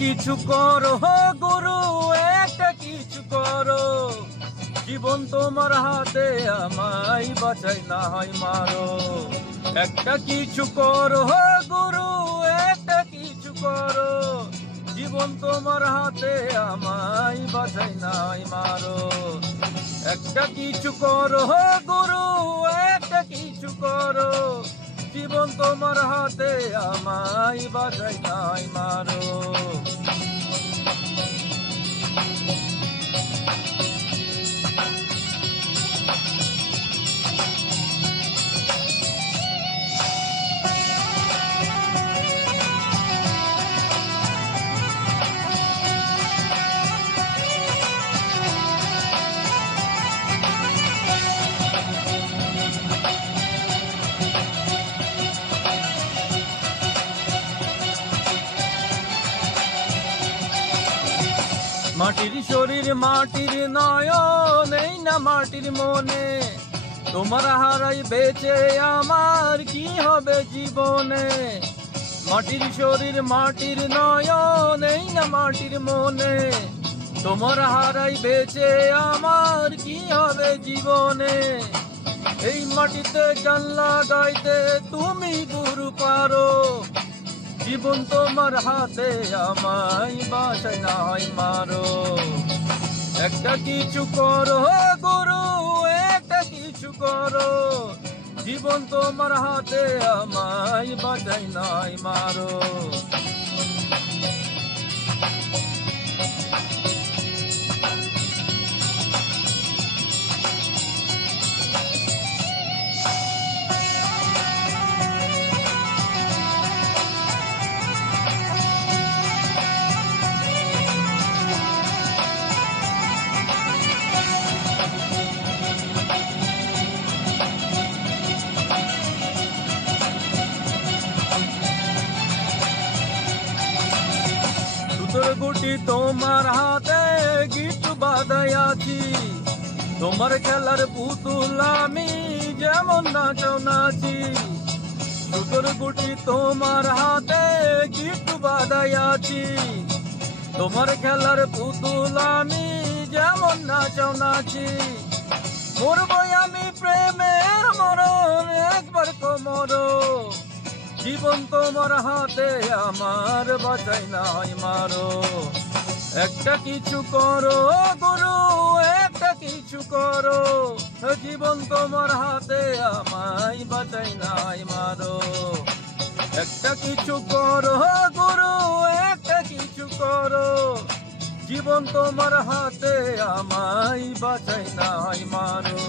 কিছু করো গুরু, একটা কিছু করো। জীবন তোমার হাতে, আমায় বাঁচাই না হয় মারো। একটা কিছু করো গুরু, একটা কিছু করো। জীবন তোমার হাতে, আমায় বাঁচাই না হয় মারো। একটা কিছু করো গুরু, একটা কিছু করো। জীবন তোমার হাতে, আমায় বাঁচাই না হয় মারো। মাটির শরীর মাটির নয়ন, এই না মাটির মনে। তোমার হারাই বেঁচে আমার কি হবে জীবনে। মাটির শরীর মাটির নয়ন, এই না মাটির মনে। তোমার হারাই বেঁচে আমার কি হবে জীবনে। এই মাটিতে গান লাগাইতে তুমি গুরু পারো। জীবন তোমার হাতে, আমায় বাঁচাই না হয় মারো। একটা কিছু করো গুরু, একটা কিছু করো। জীবন তোমার হাতে, আমায় বাঁচাই না হয় মারো। সুতোর গুটি তোমার হাতে, গিট্টু বাঁধাই আছি। তোমার খেলার পুতুল আমি, যেমন নাচাও নাচি। সুতোর গুটি তোমার হাতে, গিট্টু বাঁধাই আছি। তোমার খেলার পুতুল আমি, যেমন নাচাও নাচি। মরবই আমি প্রেমের মরণ, একবার কোমরো। জীবন তোমার হাতে, আমার বাঁচাই না হয় মারো। একটা কিছু করো গুরু, একটা কিছু করো। জীবন তোমার হাতে, আমায় বাঁচাই না হয় মারো। একটা কিছু করো গুরু, একটা কিছু করো। জীবন তোমার হাতে, আমায় বাঁচাই না হয় মারো।